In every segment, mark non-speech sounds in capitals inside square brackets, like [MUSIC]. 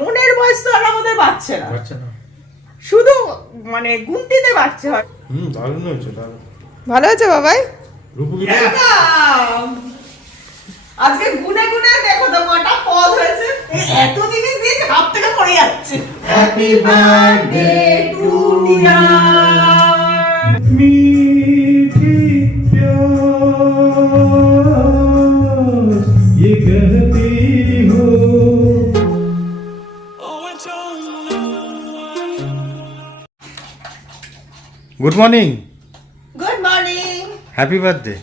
মনের বয়স তো আর আমাদের বাড়ছে না। পারছে না। শুধু মানে গুনতিতে বাড়ছে হয়। হুম দারুণ হয়েছে দারুণ। ভালো আছে বাবাই। আজকে গুনে গুনে দেখো তো কটা পদ হয়েছে। এত জিনিস দিয়েছে হাত থেকে পড়ে যাচ্ছে। Happy birthday to dear good morning good morning happy birthday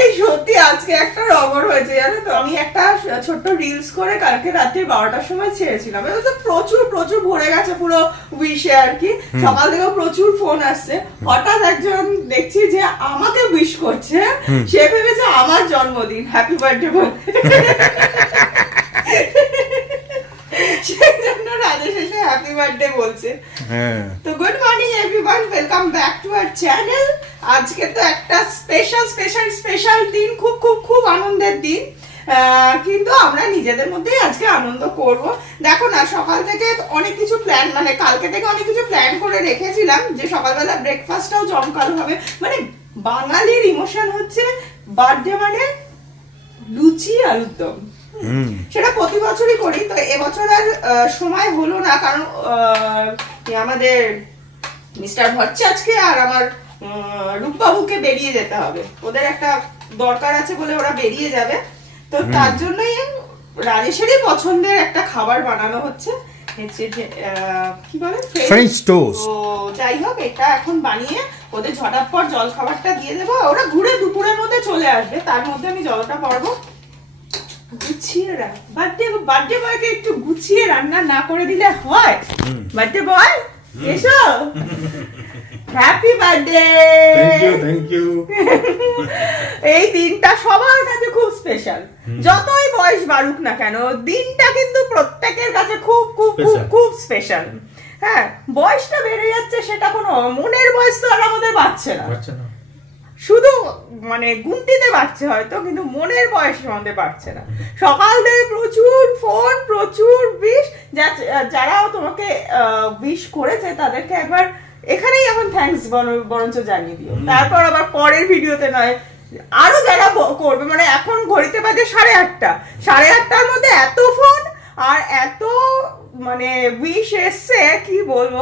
এই সত্যি আজকে একটা রবর হয়েছে জানো তো? আমি একটা ছোট্ট রিলস করে কালকে রাত্রি বারোটার সময় ছেড়েছিলাম। এটা তো প্রচুর প্রচুর ভরে গেছে পুরো উইশে আর কি। সকাল থেকে প্রচুর ফোন আসছে। হঠাৎ একজন দেখছি যে আমাকে উইশ করছে। সে ভেবেছে আমার জন্মদিন। হ্যাপি বার্থডে বলে [LAUGHS] সেই জন্য রাজেশ এসে হ্যাপি বার্থডে বলছে। হ্যাঁ। তো good morning everyone welcome back to our channel আজকে তো একটা স্পেশাল স্পেশাল স্পেশাল দিন খুব খুব খুব আনন্দের দিন। কিন্তু আমরা নিজেদের মধ্যেই আজকে আনন্দ করব। দেখো না সকাল থেকে অনেক কিছু প্ল্যান মানে কালকে থেকে অনেক কিছু প্ল্যান করে রেখেছিলাম যে সকালবেলা ব্রেকফাস্টটাও জমকালো হবে। মানে বাঙালির ইমোশন হচ্ছে বার্থডে মানে লুচি দম হুম সেটা প্রতি বছরই করি তো এবছর আর সময় হলো না কারণ আমাদের মিস্টার ভট্টাচার্যকে আর আমার রূপবাবুকে বেরিয়ে যেতে হবে। ওদের একটা দরকার আছে বলে ওরা বেরিয়ে যাবে। তো তার জন্যই রাজেশেরই পছন্দের একটা খাবার বানানো হচ্ছে। কি বলে? ফ্রেঞ্চ টোস্ট যাই হোক এটা এখন বানিয়ে ওদের ঝটাপট জল খাবারটা দিয়ে দেবো। ওরা ঘুরে দুপুরের মধ্যে চলে আসবে তার মধ্যে আমি জলটা পরবো গুছিয়ে রাখ বার্থডে বার্থডে বয়কে একটু গুছিয়ে রান্না না করে দিলে হয়। বার্থডে বয় এসো। Happy birthday thank you thank you এই দিনটা সবার কাছে খুব স্পেশাল যতই বয়স বাড়ুক না কেন দিনটা কিন্তু প্রত্যেকের কাছে খুব খুব খুব খুব স্পেশাল হ্যাঁ বয়সটা বেড়ে যাচ্ছে সেটা কোনো মনের বয়স তো আর আমাদের বাড়ছে না। শুধু মানে গুনতিতে বাড়ছে হয়তো কিন্তু মনের বয়স আমাদের বাড়ছে না। সকাল থেকে প্রচুর ফোন প্রচুর বিষ যারাও তোমাকে বিষ করেছে তাদেরকে একবার এখানেই এখন থ্যাঙ্কস বরঞ্চ জানিয়ে দিও। তারপর আবার পরের ভিডিওতে নয় আরও যারা করবে মানে এখন ঘড়িতে বাজে সাড়ে আটটা। সাড়ে আটটার মধ্যে এত ফোন আর এত মানে বিষ এসছে কি বলব?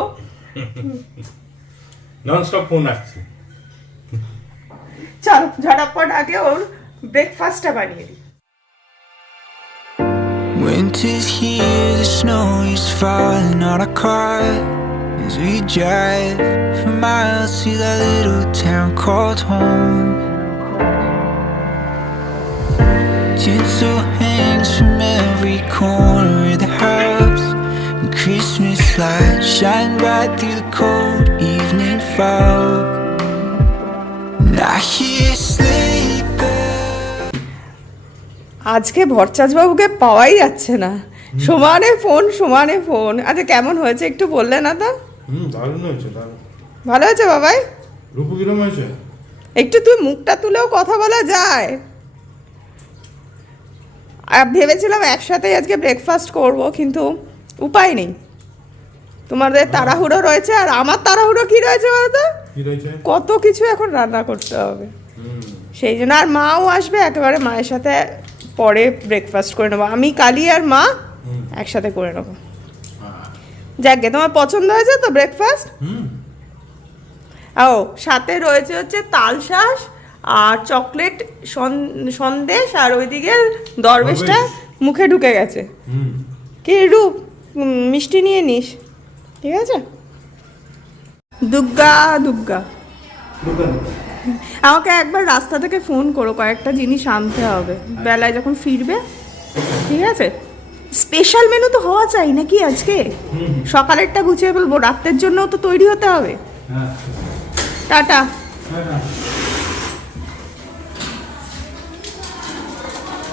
নন স্টপ ফোন আসছে। চলো ঝটাপট আগে ওর ব্রেকফাস্টটা বানিয়ে দিই Winter's here, the snow is falling on our car as we drive for miles to that little town called home. Tinsel hangs from every corner of the house, and Christmas lights shine bright through the cold evening fog. আজকে ভরচাজ বাবুকে পাওয়াই যাচ্ছে না। সমানে phone সমানে phone. আচ্ছা কেমন হয়েছে একটু বললে না তো? দারুণ হয়েছে দারুণ। ভালো আছে বাবাই? রূপু কিরম হয়েছে? একটু তুই মুখটা তুলেও কথা বলা যায়। আর ভেবেছিলাম একসাথে আজকে ব্রেকফাস্ট করব কিন্তু উপায় নেই। তোমাদের তাড়াহুড়ো রয়েছে আর আমার তাড়াহুড়ো কি রয়েছে বলতো? কত কিছু এখন রান্না করতে হবে। সেই জন্য আর মাও আসবে একেবারে মায়ের সাথে পরে ব্রেকফাস্ট করে নেব। আমি কালি আর মা একসাথে করে নেব। যাকে তোমার পছন্দ হয়েছে তো ব্রেকফাস্ট ও সাথে রয়েছে হচ্ছে তালশাঁস আর চকলেট সন- সন্দেশ আর ওইদিকে দরবেশটা মুখে ঢুকে গেছে। কি রূপ মিষ্টি নিয়ে নিস। ঠিক আছে? দুগ্গা দুগ্গা। আমাকে একবার রাস্তা থেকে ফোন করো কয়েকটা জিনিস আনতে হবে। বেলায় যখন ফিরবে ঠিক আছে? স্পেশাল মেনু তো হওয়া চাই নাকি আজকে? সকালেরটা গুছিয়ে ফেলব রাতের জন্যও তো তৈরি হতে হবে। হ্যাঁ। টাটা। হ্যাঁ হ্যাঁ।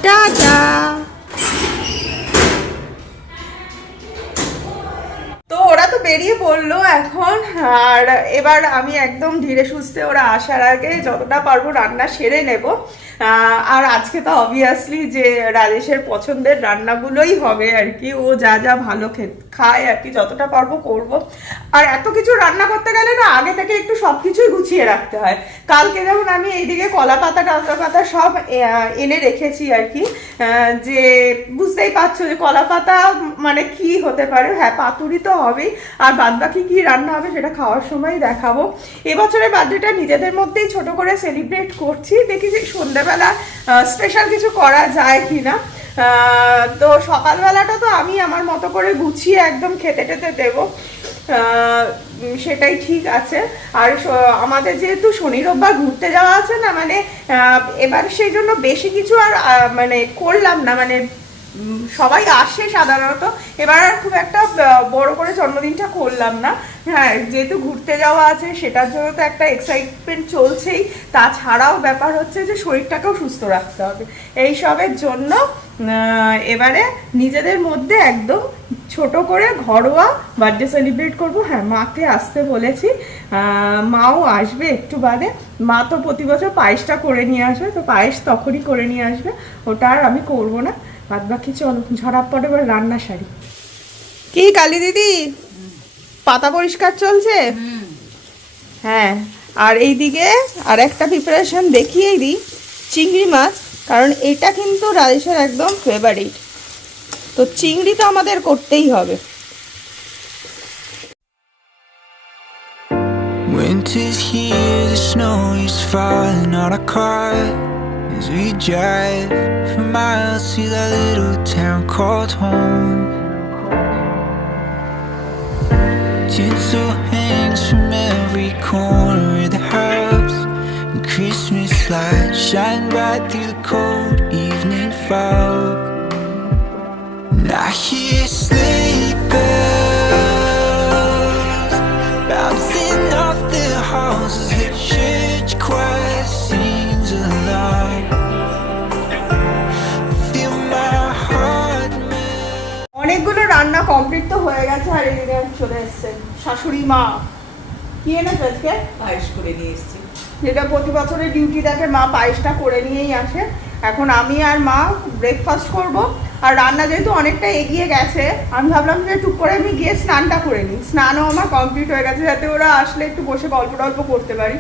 টাটা। বেরিয়ে পড়ল এখন, আর এবার আমি একদম ধীরে সুস্থে ওরা আসার আগে যতটা পারব রান্না সেরে নেব। আর আজকে তো অবভিয়াসলি যে রাজেশের পছন্দের রান্নাগুলোই হবে আর কি, ও যা যা ভালো খায় আর কি, যতটা পারব করব। আর এত কিছু রান্না করতে গেলে না আগে থেকে একটু সব কিছুই গুছিয়ে রাখতে হয়। কালকে যেমন আমি এইদিকে কলা পাতা টালকা পাতা সব এনে রেখেছি আর কি যে বুঝতেই পারছ যে কলা পাতা মানে কি হতে পারে। হ্যাঁ পাতুরি তো হবেই। আর বাদ বাকি কি রান্না হবে সেটা খাওয়ার সময় দেখাবো। এবছরের বার্থডেটা নিজেদের মধ্যেই ছোট করে সেলিব্রেট করছি। দেখি যে সন্ধ্যাবেলা স্পেশাল কিছু করা যায় কি না তো সকালবেলাটা তো আমি আমার মতো করে গুছিয়ে একদম খেতে টেতে দেবো। সেটাই ঠিক আছে। আর আমাদের যেহেতু শনি, রোববার ঘুরতে যাওয়া আছে না মানে এবার সেই জন্য বেশি কিছু আর মানে করলাম না মানে সবাই আসে সাধারণত। এবার আর খুব একটা বড় করে জন্মদিনটা করলাম না। হ্যাঁ যেহেতু ঘুরতে যাওয়া আছে, সেটার জন্য তো একটা এক্সাইটমেন্ট চলছেই। তাছাড়াও ব্যাপার হচ্ছে যে, শরীরটাকেও সুস্থ রাখতে হবে। এই সবের জন্য এবারে নিজেদের মধ্যে একদম ছোট করে ঘরোয়া বার্থডে সেলিব্রেট করব। হ্যাঁ মাকে আসতে বলেছি। মাও আসবে একটু বাদে। মা তো প্রতি বছর পায়েসটা করে নিয়ে আসবে তো পায়েস তখনই করে নিয়ে আসবে। ওটা আর আমি করব না। বাদ বাকি চলো ঝরাপ পরে এবার রান্না সারি। কি কালী দিদি? পাতা পরিষ্কার চলছে? হ্যাঁ আর এইদিকে আর একটা প্রিপারেশন দেখিয়েই দিই। চিংড়ি মাছ। কারণ এটা কিন্তু রাজেশের একদম ফেভারিট তো চিংড়ি তো আমাদের করতেই হবে Winter's here, the snow is falling on our car as we drive for miles to that little town called home. Tinsel hangs from every corner Christmas shine bright through the cold evening fog. And I hear sleigh bells bouncing off the halls as the church choir sings aloud. Feel my heart melt. অনেকগুলো রান্না complete তো হয়ে গেছে আর এদিকে চলে এসছে শাশুড়ি মা কি এনেছো আজকে পায়েস করে নিয়ে এসেছি যেটা প্রতি বছরের ডিউটি দেখে মা পায়েসটা করে নিয়েই আসে। এখন আমি আর মা ব্রেকফাস্ট করব। আর রান্না যেহেতু অনেকটা এগিয়ে গেছে আমি ভাবলাম যে টুক করে আমি গিয়ে স্নানটা করে নিই। স্নানও আমার কমপ্লিট হয়ে গেছে যাতে ওরা আসলে একটু বসে গল্প টল্প করতে পারি।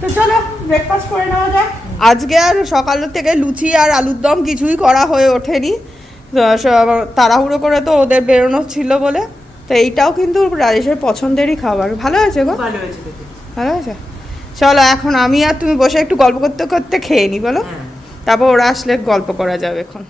তো চলো ব্রেকফাস্ট করে নেওয়া যাক। আজকে আর সকাল থেকে লুচি আর আলুর দম কিছুই করা হয়ে ওঠেনি। তো তাড়াহুড়ো করে তো ওদের বেরোনো ছিল বলে। তো এইটাও কিন্তু রাজেশের পছন্দেরই খাবার। ভালো আছে গো? ভালো হয়েছে ভালো আছে চলো এখন আমি আর তুমি বসে একটু গল্প করতে করতে খেয়ে নি বলো হ্যাঁ। তারপর ওরা আসলে গল্প করা যাবে এখন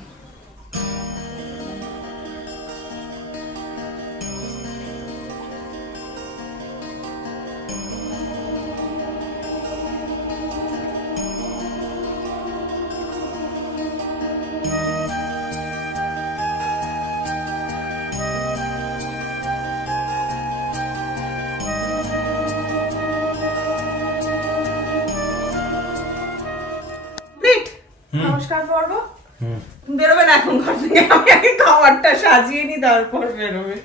নমস্কার পর্ব? বেরোবে না এখন ঘর থেকে আমি আগে খাবারটা সাজিয়ে নি তারপর বেরোবে।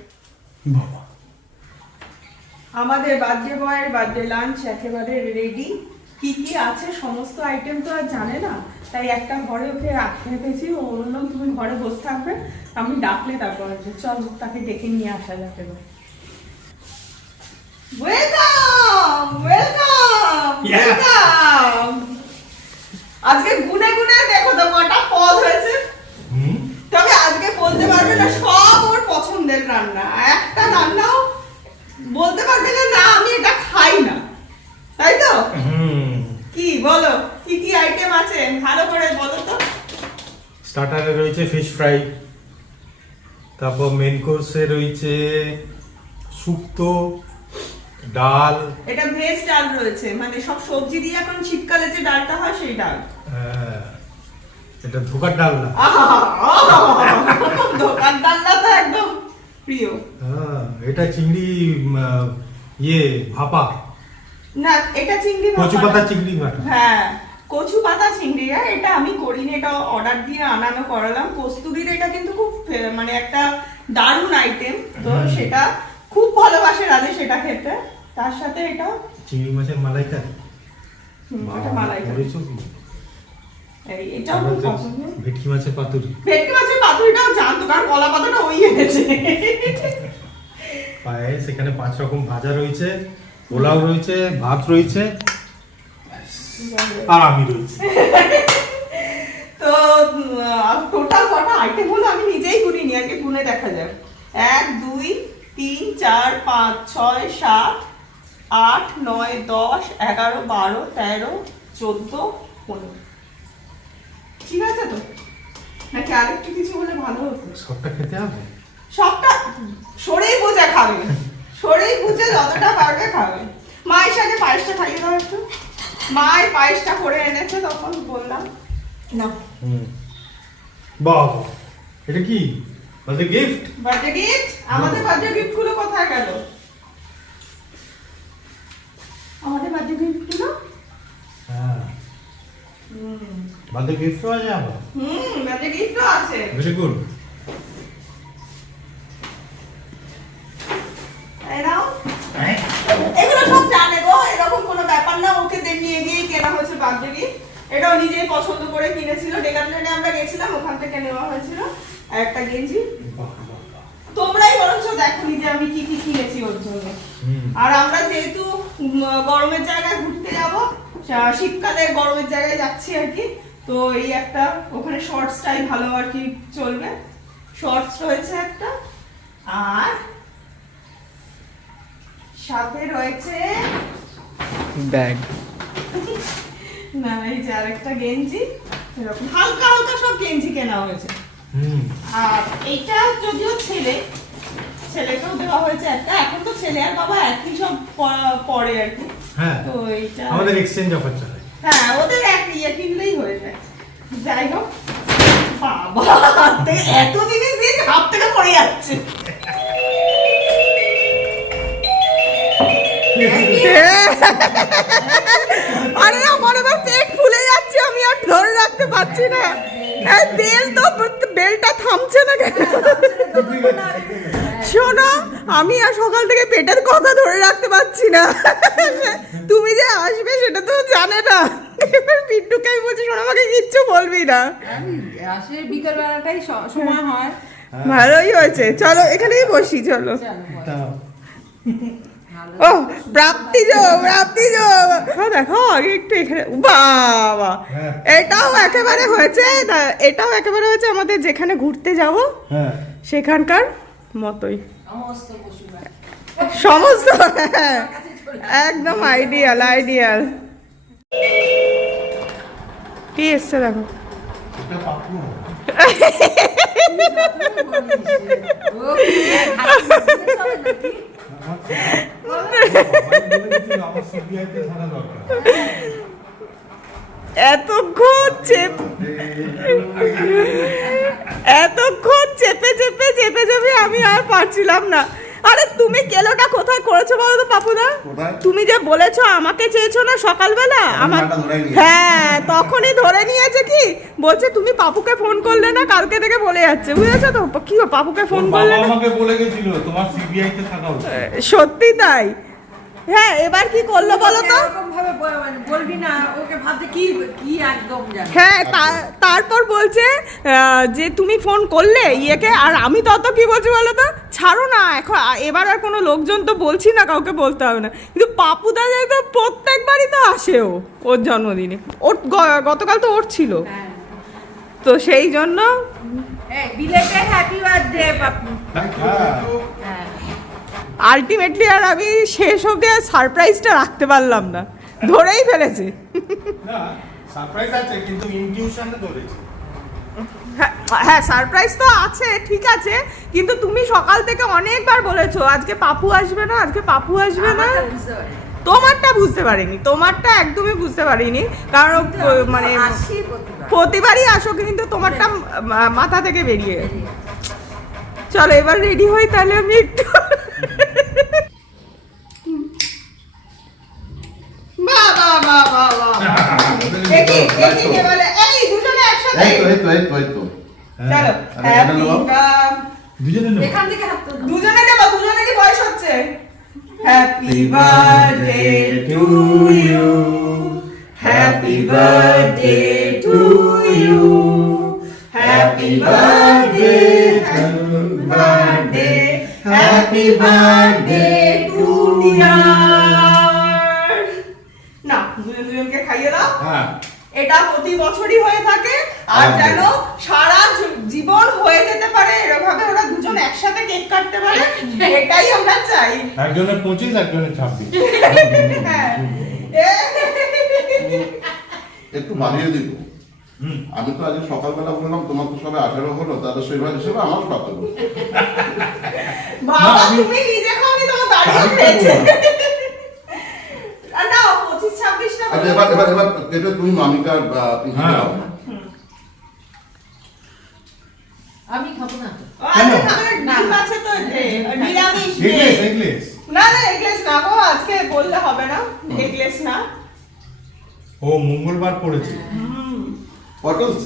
আমাদের বার্থডে বয়ের বার্থডে লাঞ্চ একেবারে রেডি কি কি আছে সমস্ত আইটেম তো আর জানে না। তাই একটা ঘরে ওকে রাখতে পেয়েছি ও তুমি ঘরে বসে থাকবে আমি ডাকলে তারপর চল তাকে ডেকে নিয়ে আসা যাবে ওয়েলকাম ওয়েলকাম Yeah. ওয়েলকাম আজকে গুনে গুনে দেখো তো কটা পদ হয়েছে হুম তবে আজকে বলতে পারবে না সব ওর পছন্দের রান্না একটা রান্নাও বলতে পারবে না না আমি এটা খাই না তাই তো হুম কি বলো কি কি আইটেম আছে ভালো করে বলো তো স্টার্টারে রয়েছে ফিশ ফ্রাই তারপর মেন কোর্সে রয়েছে শুক্তো ডাল। এটা ভেজ ডাল রয়েছে মানে সব সবজি দিয়ে এখন শীতকালে যে ডালটা হয় সেই ডাল। হ্যাঁ, এটা ধোকার ডাল না। আহা, দোকান ডালটা তো একদম প্রিয়। হ্যাঁ, এটা চিংড়ি ইয়ে ভাপা। না এটা চিংড়ি কচু পাতা চিংড়ি ভাপা। হ্যাঁ। কচু পাতা চিংড়ি হ্যাঁ, এটা আমি করিনি এটা অর্ডার দিয়ে আনানো করালাম। কস্তুরির এটা কিন্তু খুব মানে একটা দারুণ আইটেম তো সেটা খুব ভালোবাসে রাধে সেটা খেতে। তার সাথে এটা চিংড়ি মাছের মালাইকারি। হুম, ওটা মালাইকারি। করেছ কি? এই এটাও ভেটকি মাছের পাতুরি। ভেটকি মাছের পাতুরিটাও জানতো কারণ কলা পাতাটা ওই এনেছে। পায়ে সেখানে পাঁচ রকম ভাজা রয়েছে পোলাও রয়েছে ভাত রয়েছে আর আমি রয়েছে। [LAUGHS] তো টোটাল কটা আইটেম হলো আমি নিজেই গুনিনি আগে গুনে দেখা যাক। এক দুই তিন চার পাঁচ ছয় সাত আট নয় দশ এগারো বারো তেরো চোদ্দ পনেরো। ঠিক আছে তো? নাকি আরেকটু কিছু হলে ভালো হতো? সবটা খেতে হবে? সবটা সরেই বুঝে খাবে। সরেই বুঝে যতটা পারবে খাবে। মায়ের সাথে পায়েসটা খাইয়ে দাও একটু। মায়ের পায়েসটা করে এনেছে তখন বললাম। না। হুম। বাহ। এটা কি? বলতে গিফট? Birthday gift? আমাদের বার্থডে গিফটগুলো কোথায় গেল? আমাদের বার্থডে গিফটগুলো হ্যাঁ। হুম। বার্থডে গিফট আছে আবার? হুম বার্থডে গিফটও আছে। ভেরি গুড এই নাও। এগুলো সব জানে গো এরকম কোনো ব্যাপার না ওকে দিয়ে কেনা হয়েছে গিফট এটাও নিজেই পছন্দ করে কিনেছিল। ডেকাটলেনে আমরা গেছিলাম ওখান থেকে নেওয়া হয়েছিল আর একটা গেঞ্জি। তোমরাই বরঞ্চ দেখো যে আমি কি কি কিনেছি ওর জন্য। আর আমরা যেহেতু গরমের জায়গায় ঘুরতে যাব শীতকালে গরমের জায়গায় যাচ্ছি আর কি তো এই একটা ওখানে শর্টসটাই ভালো আর কি চলবে। শর্টস রয়েছে একটা আর সাথে রয়েছে ব্যাগ না এই যে আরেকটা গেঞ্জি এরকম হালকা হালকা সব গেঞ্জি কেনা হয়েছে। আর এইটা যদিও ছেলে ছেলেকেও দেওয়া হয়েছে একটা এখন তো ছেলে আর বাবা একই সব পরে আর কি। হ্যাঁ তো এইটা আমাদের এক্সচেঞ্জ অফার চলে। হ্যাঁ ওদের এক ইয়ে কিনলেই হয়ে যায়। যাই হোক বাবা এত জিনিস দিয়েছে হাত থেকে পড়ে যাচ্ছে। [LAUGHS] আরে আমার এবার পেট ফুলে যাচ্ছে আমি আর ধরে রাখতে পারছি না। এই বেল তো বেলটা থামছে না কেন? শোনো আমি আর সকাল থেকে পেটের কথা ধরে রাখতে পারছি না। তুমি যে আসবে সেটা তো জানে না। এবার বিট্টুকে আমি বলছি শোনো আমাকে কিচ্ছু বলবি না। আসলে বিকেল সময় হয়। ভালোই হয়েছে। চলো এখানেই বসি চলো। ও প্রাপ্তি যো প্রাপ্তি যো হ্যাঁ দেখো আগে একটু এখানে বাবা। হ্যাঁ। এটাও একেবারে হয়েছে না- এটাও একেবারে হয়েছে আমাদের যেখানে ঘুরতে যাব হ্যাঁ। সেখানকার মতোই। সমস্ত [LAUGHS] হ্যাঁ, একদম আইডিয়াল আইডিয়াল কি এসছে দেখো? [LAUGHS] [LAUGHS] এতক্ষণ চেপে এতক্ষণ চেপে চেপে চেপে চেপে আমি আর পারছিলাম না। আরে তুমি কেলোটা কোথায় করেছ বলো তো পাপুদা? তুমি যে বলেছ আমাকে চেয়েছো না সকালবেলা আমার। হ্যাঁ তখনই ধরে নিয়েছে কি? বলছে তুমি পাপুকে ফোন করলে না কালকে থেকে বলে যাচ্ছে বুঝেছ তো? কি পাপুকে ফোন করলে না? আমাকে বলে গেছিল তোমার সিবিআই তে থাকা সত্যি তাই। হ্যাঁ এবার কি করল বলো তো? মানে বলবি না ওকে ভাবতে কি কি একদম হ্যাঁ তা- তারপর বলছে যে তুমি ফোন করলে ইয়েকে আর আমি তত কি বলছি বলো তো? ছাড়ো না এখন এবার আর কোনো লোকজন তো বলছি না কাউকে বলতে হবে না। কিন্তু পাপুদা যে তো প্রত্যেকবারই তো আসে ও ওর জন্মদিনে। ওর গতকাল তো ওর ছিল। হ্যাঁ। তো সেই জন্য এই বিলেটে হ্যাপি বার্থডে পাপু। হ্যাঁ। আলটিমেটলি আর আমি শেষ অবধি আর সারপ্রাইজটা রাখতে পারলাম না। ধরেই ফেলেছে। সারপ্রাইজ আছে কিন্তু ইনটিউশনে ধরেছি। হ্যাঁ, হ্যাঁ সারপ্রাইজ তো আছে ঠিক আছে কিন্তু তুমি সকাল থেকে অনেকবার বলেছ আজকে পাপু আসবে না আজকে পাপু আসবে না। তোমারটা বুঝতে পারিনি তোমারটা একদমই বুঝতে পারিনি কারণ মানে প্রতিবারই আসো কিন্তু তোমারটা মাথা থেকে বেরিয়ে। চলো এবার রেডি হই তাহলে আমি একটু। বাহ, বাহ, বাহ। দেখি, [LAUGHS] দেখি কে বলে, এই দুজনে একসাথে। এই তো এই তো এই তো এই তো। চলো, কেন বাবা? birthday দুজনে নেব এখান থেকে হাত। দুজনে দেবো দুজনেরই বয়স হচ্ছে? Happy birthday to you happy birthday to you. Happy birthday, happy birthday, happy birthday. To খাইয়ে দাও। হ্যাঁ। এটা প্রতি বছরই হয়ে থাকে। আর যেন সারা জীবন হয়ে যেতে পারে এরভাবে ওরা দুজন একসাথে কেক কাটতে পারে এটাই আমরা চাই। একজনের পঁচিশ একজনের ছাব্বিশ। হ্যাঁ। একটু বাড়িয়ে দিব। হুম। আমি তো আজকে সকালবেলা বললাম তোমার তো সবে আঠেরো হলো তাদের সেইভাবে হিসেবে আমার সতেরো বাবা তুমি নিজে খাওনি তোমার দাঁড়িয়ে তারিখটা খেয়েছে বলো। আর না পঁচিশ ছাব্বিশটা আচ্ছা এবার এবার এবার কেটে তুমি মামিকার বা পিঙ্কি হ্যাঁ। দাও। আমি খাব না আজকে ডিম আছে তো নিরামিষ এগলেস এগলেস। না না এগলেস না। গো আজকে বললে হবে না। এগলেস না। ও মঙ্গলবার পড়েছে। পটলস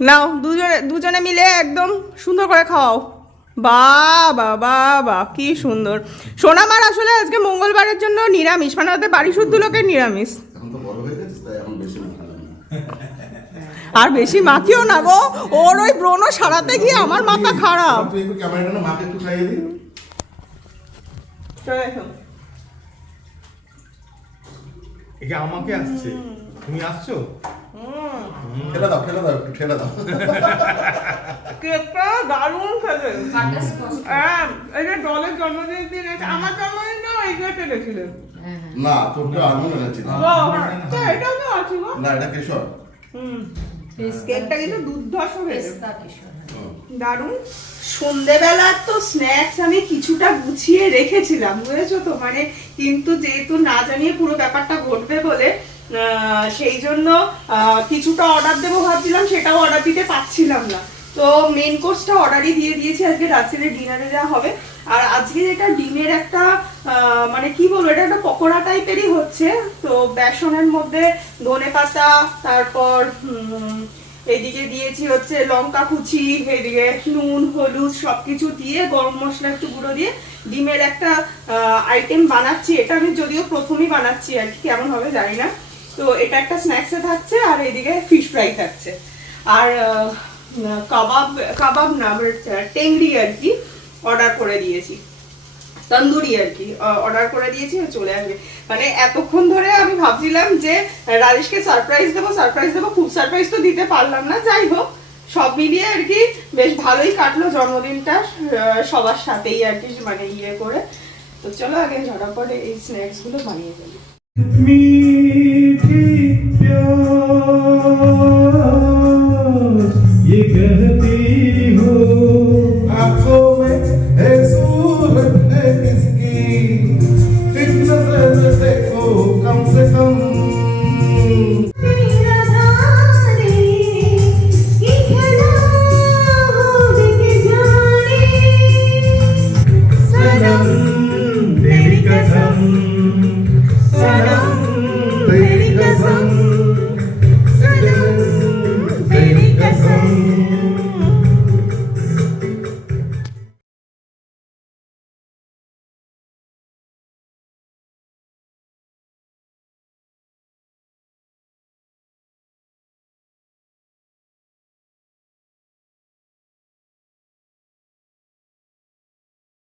নাও দুজনে দুজনে মিলে একদম সুন্দর করে খাওয়াও। বা বা বা বা কি সুন্দর। সোনামার আসলে আজকে মঙ্গলবারের জন্য নিরামিষ মানে ওদের বাড়ি শুদ্ধ লোকের নিরামিষ। এখন তো বড় হয়ে গেছে তাই এখন বেশি মাথা লাগে না আর বেশি মাখিও না গো ওর ওই ব্রণ সারাতে গিয়ে আমার মাথা খারাপ। তুই একটু ক্যামেরাটা না মাকে একটু খাইয়ে দিই চলে এসো। একে আমাকে আসছে? তুমি আসছো? ঠেলে দাও ঠেলে দাও একটু ঠেলে দাও। কেকটা দারুণ স্পষ্ট। হ্যাঁ, এই যে ডলের জন্মদিনের দিন আমার জন্মদিনও এইগুলো কেটেছিলেন হ্যাঁ হ্যাঁ। না তোকে এটাও তো আছে না এটা কেশর। হুম। কেকটা কিন্তু দুর্ধর্ষ হয়েছে হ্যাঁ। দারুণ। সন্ধেবেলার তো স্ন্যাক্স আমি কিছুটা গুছিয়ে রেখেছিলাম বুঝেছ তো? মানে কিন্তু যেহেতু না জানিয়ে পুরো ব্যাপারটা ঘটবে বলে সেই জন্য কিছুটা অর্ডার দেবো ভাবছিলাম, সেটাও অর্ডার দিতে পারছিলাম না। তো মেন কোর্সটা অর্ডারই দিয়ে দিয়েছি, আজকে রাত্রিরে ডিনারে যা হবে। আর আজকে যেটা ডিমের একটা মানে কি বলব, এটা একটা পকোড়া টাইপেরই হচ্ছে। তো বেসনের মধ্যে ধনে পাতা, তারপর এদিকে দিয়েছি হচ্ছে লঙ্কা কুচি, এদিকে নুন, হলুদ সবকিছু দিয়ে গরম মশলা একটু গুঁড়ো দিয়ে ডিমের একটা আইটেম বানাচ্ছি। এটা আমি যদিও প্রথমেই বানাচ্ছি আর কি, কেমন হবে জানি না। তো এটা একটা স্ন্যাক্সে থাকছে আর এইদিকে ফিশ ফ্রাই থাকছে। আর কাবাব কাবাব না টেংরি আর কি অর্ডার করে দিয়েছি। তন্দুরি আর কি অর্ডার করে দিয়েছি চলে আসবে। মানে এতক্ষণ ধরে আমি ভাবছিলাম যে রাজেশকে সারপ্রাইজ দেবো সারপ্রাইজ দেবো, খুব সারপ্রাইজ তো দিতে পারলাম না। যাই হোক, সব মিলিয়ে আর কি বেশ ভালোই কাটলো জন্মদিনটা সবার সাথেই আর কি মানে ইয়ে করে। তো চলো আগে ঝটাপট এই স্ন্যাক্সগুলো বানিয়ে ফেলি। मीठी प्यास